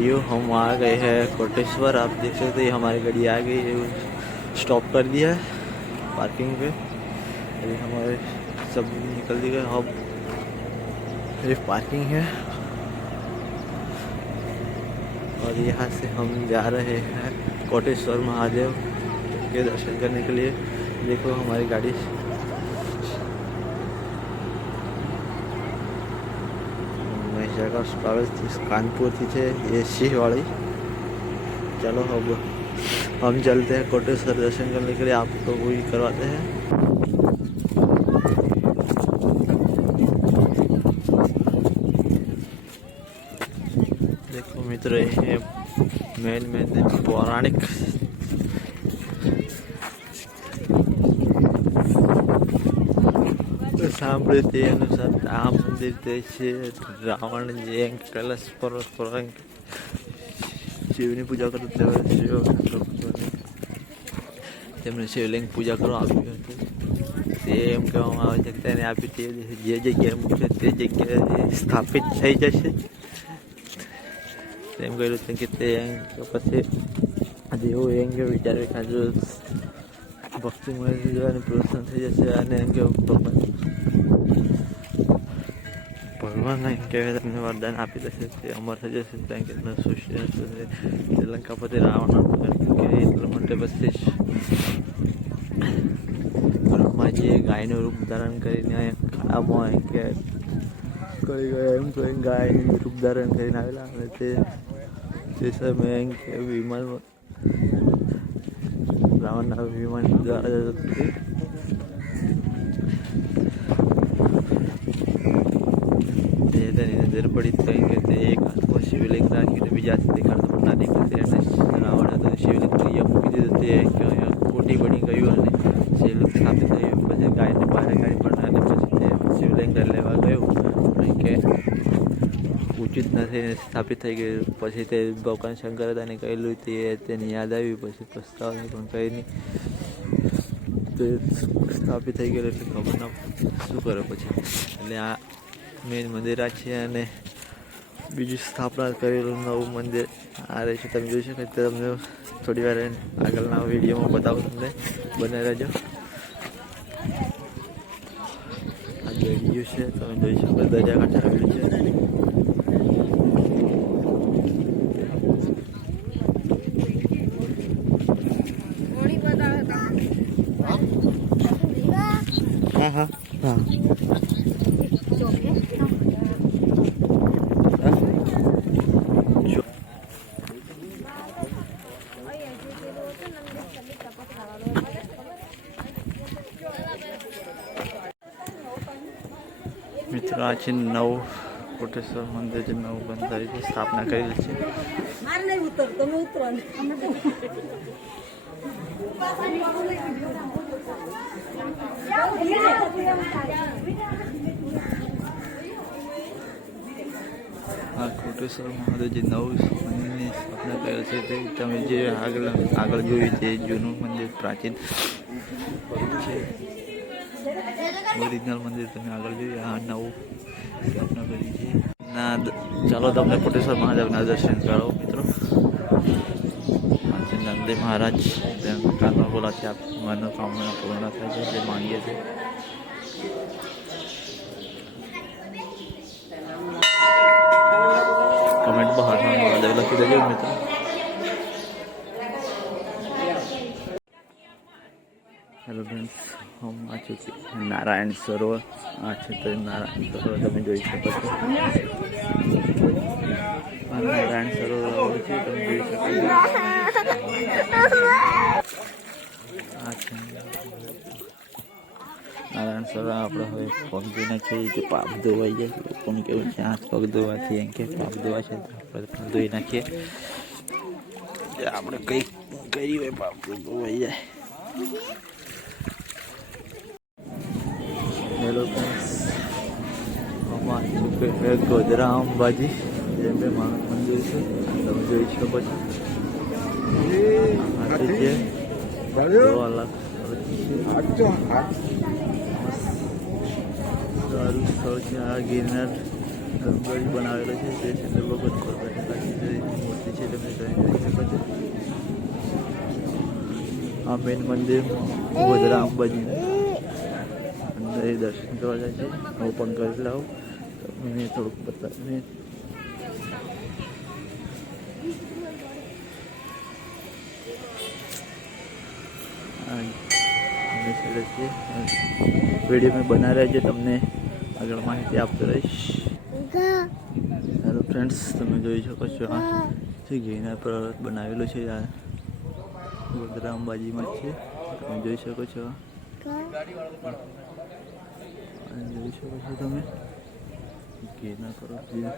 भाइयों, हम आ गए हैं कोटेश्वर। आप देख सकते हैं हमारी गाड़ी आ गई है स्टॉप कर दिया है पार्किंग पे। अभी हमारे सब निकल दिए गए, अब सिर्फ़ पार्किंग है। और यहाँ से हम जा रहे हैं कोटेश्वर महादेव के दर्शन करने के लिए। देखो हमारी गाड़ी। जगह जयकाश थी, कानपुर थी थे, ये सी वाली चलो अब, हम चलते हैं कोटेश्वर दर्शन करने के लिए आपको तो भी करवाते हैं। देखो मित्र, ये मेन में पौराणिक સાંભળે તે અનુસાર આ મંદિર તે છે, રાવણ જે કલશ પર શિવની પૂજા કરતો તેમણે શિવલિંગ પૂજા કરવા આવ્યું હતું. તે એમ કહેવામાં આવે છે તેને આપી તે જે જગ્યાએ મૂકશે તે જગ્યાએ સ્થાપિત થઈ જશે. તેમ કહ્યું હતું કે તે પછી જેવું એમ કે વિચારે કાજુ જો ભક્તિ મળે જોવાની પ્રોત્સાહન થઈ જશે અને એમ કે ભગવાન એમ કહેવાય તમને વરદાન આપી દેશે તે અમર થઈ જશે કારણ કે એમનો શ્રીલંકા પછી રાવણ એટલા માટે પછી જ બ્રહ્માજીએ ગાયનું રૂપ ધારણ કરીને ખાડામાં કે કઈ ગયા એમ કઈ ગાયનું રૂપ ધારણ કરીને આવેલા અને તે તે સમયે એમ કે વિમાન રાવણના વિમાન દ્વારા જતું તે તેની નજર પડી તો કંઈ કે તે એક હાથમાં શિવલિંગ તો બીજા હાથે દેખાડતો પણ ના કે ખોટી બની ગયું અને શિવલિંગ સ્થાપિત થયું પછી ગાયને બહાર કાઢી પણ પછી શિવલિંગ લેવા ગયું કે ઉચિત નથી સ્થાપિત થઈ ગયું પછી તે ભગવાન શંકર હતાને કહેલું તે તેની યાદ આવ્યું પછી પસ્તાવ પણ કંઈ નહીં તે સ્થાપિત થઈ ગયેલું એટલે ખબર ના શું કરે પછી એટલે આ મેન મંદિર આ છે અને બીજું સ્થાપના કરેલું નવું મંદિર. આ રહે છે તમે જોઈ શકો તમને થોડી વાર આગળના વિડીયોમાં બતાવું તમને. બને રહેજો. આ દરિયો છે તમે જોઈ શકો દરિયાકાંઠે આવેલું છે. હા હા. હા. મિત્રો આ છે નવું કોટેશ્વર મંદિર જે નવું બંધ છે સ્થાપના કરેલી છે. આ કોટેશ્વર મહાદેવજી નવું મંદિરની સ્થાપના છે તે તમે જે આગળ આગળ જોયું તે જૂનું મંદિર પ્રાચીન છે ઓરિજિનલ મંદિર તમે આગળ જોયું, આ નવું સ્થાપના કરી છે. ના ચાલો તમને કોટેશ્વર મહાદેવના દર્શન કરો મિત્રો. નંદી મહારાજ કાનમાં બોલાથી આપ, મનોકામના પૂર્ણ થાય છે, જે માંગીએ છીએ. હર મહાદેવ લખી દેજો મિત્રો હેલો ફ્રેન્ડ્સ હું આ ચૂકી નારાયણ સરોવર આ છે તો નારાયણ સરોવર તમે જોઈ શકો છો આ નારાયણ સરોવર આવેલું છે તમે જોઈ શકો છો આ છે નારાયણ સર આપણે હવે પગ ધોઈ નાખીએ જે પાપ ધોવાઈ જાય. લોકોનું કેવું છે હાથ પગ ધોવાથી એમ કે પાપ ધોવા છે આપણે પણ ધોઈ નાખીએ. આપણે કંઈક કરી હોય પાપ ધોવાઈ જાય. હેલો અમારે ગોધરા અંબાજી. જે બે માણસ મંદિર છે તમે જોઈ શકો છો. આ છે છે. સારું સ્થળ છે, આ ગિરનાર રંગોળી બનાવેલો છે તે પર બેઠેલા છે મૂર્તિ છે, તમે જોઈ શકો છો. આ મેન મંદિર ગોધરા અંબાજી અંદર એ દર્શન કરવા જાય છે. હું પણ કરી લાવું. તમને થોડુંક બતાવીને વીડિયો મેં બના રહ્યા છે, તમને આગળ માહિતી આપતો રહીશ. હેલો ફ્રેન્ડ્સ, તમે જોઈ શકો છો આ જે ઘીના પર્વત બનાવેલો છે આ ગોધરા અંબાજીમાં છે. તમે જોઈ શકો છો. જોઈ શકો છો તમે ગિરનાર પર્વત જે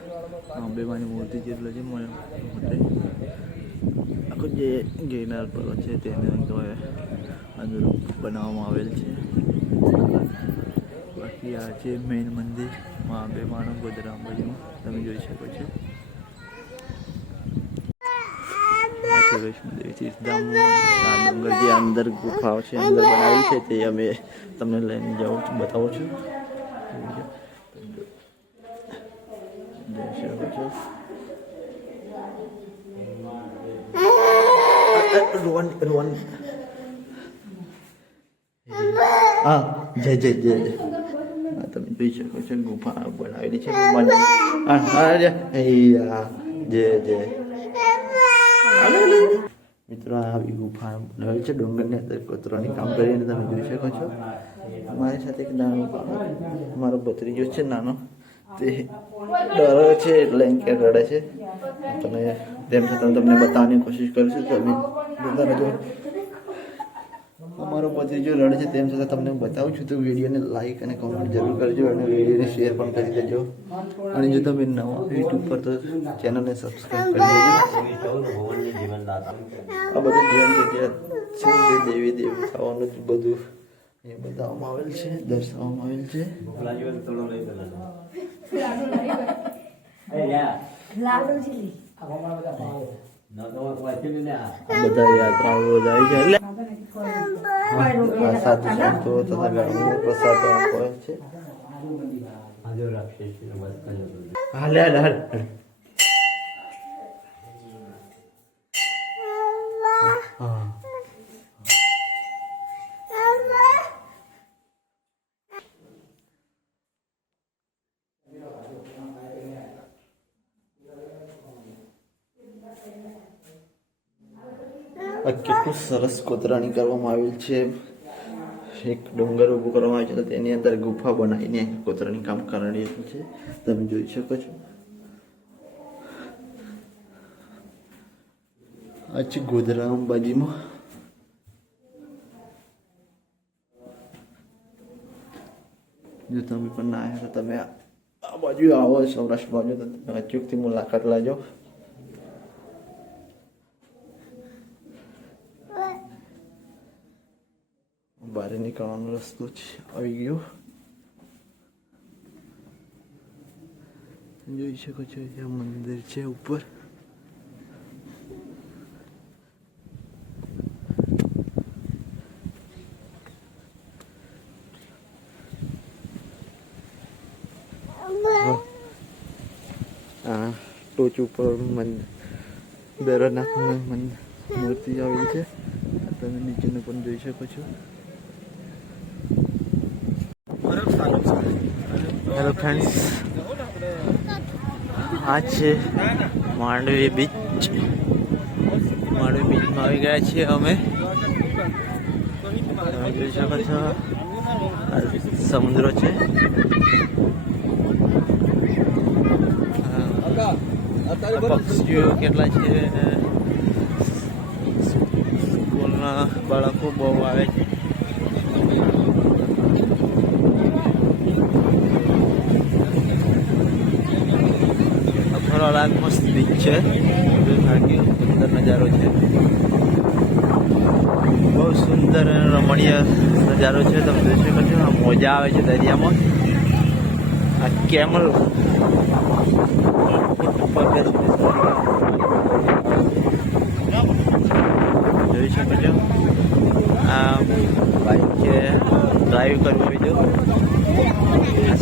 અંબેમાની મૂર્તિ જેટલો છે મને આખો જે ગિરનાર પર્વત છે તેને અંદર બનાવવામાં આવેલ છે. બાકી આ છે મેઇન મંદિરમાં બે માણસ અંબાજીમાં તમે જોઈ શકો છો. ડુંગર અંદર ગુફાઓ છે, અંદર બનાવેલી છે, તે અમે તમને લઈને જાઉં છું, બતાવું છું. જોઈ શકો છો રોહન રોહન હા, જય જય જય જય. તમે. જોઈ શકો છો ગુફા બનાવેલી છે જય જય મિત્રો આવી ગુફા બનાવેલી છે, ડુંગરની અંદર કોતરાની કામ કરીને તમે જોઈ શકો છો. મારી સાથે એક નાનો બાળક, મારો ભત્રીજો છે, નાનો. તે ડરે છે, એટલે એમ કે રડે છે. તમે તેમ છતાં તમને બતાવવાની કોશિશ કરીશું, તમે જોતા પતિ ભત્રીજો રડે છે તેમ છતાં તમને બતાવું છું તો વિડીયોને લાઇક અને કોમેન્ટ જરૂર કરજો અને વિડીયોને શેર પણ કરી દેજો. અને જો તમે નવા યુટ્યુબ પર તો ચેનલને સબસ્ક્રાઈબ કરી દેજો. આ બધું જીવન જગ્યા છે દેવી દેવતાઓનું જ બધું એ બતાવવામાં આવેલ છે દર્શાવવામાં આવેલ છે. બધા યાત્રાઓ જાય છે એટલે સાધુ સંતો તથા ગામનો પ્રસાદ આપે છે હાલે હાલે હાલે આ કેટલું સરસ કોતરાણી કરવામાં આવેલ છે. એક ડુંગર ઊભું કરવામાં આવ્યું છે તેની અંદર ગુફા બનાવીને કોતરાની કામ કરાવી છે. તમે જોઈ શકો છો. આ છે ગોધરા અંબાજીમાં. જો તમે પણ ના આવ્યા તો તમે આ બાજુ આવો સૌરાષ્ટ્ર બાજુ તો અચૂકથી મુલાકાત લેજો. બહાર નીકળવાનો રસ્તો જ આવી ગયો જોઈ શકો છો જ્યાં મંદિર છે ઉપર ટોચ ઉપર ભૈરવનાથનું મૂર્તિ આવેલી છે તમે નીચેનું પણ જોઈ શકો છો હેલો ફ્રેન્ડ્સ આ છે માંડવી બીચ માંડવી બીચમાં આવી ગયા છીએ અમે. તમે જોઈ શકો છો. સમુદ્ર છે. પક્ષીઓ કેટલા છે. સ્કૂલના બાળકો બહુ આવે છે. ફરવાલાયક મસ્ત બીચ છે. સુંદર નજારો છે. બહુ સુંદર અને રમણીય નજારો છે. તમે જોઈ શકો છો. મજા આવે છે દરિયામાં. આ કેમલ જોઈ શકો છો. આ બાઈક છે. ડ્રાઈવ કરવી તો.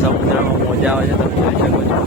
સમુદ્રમાં મોજા આવે છે. તમે જોઈ શકો છો.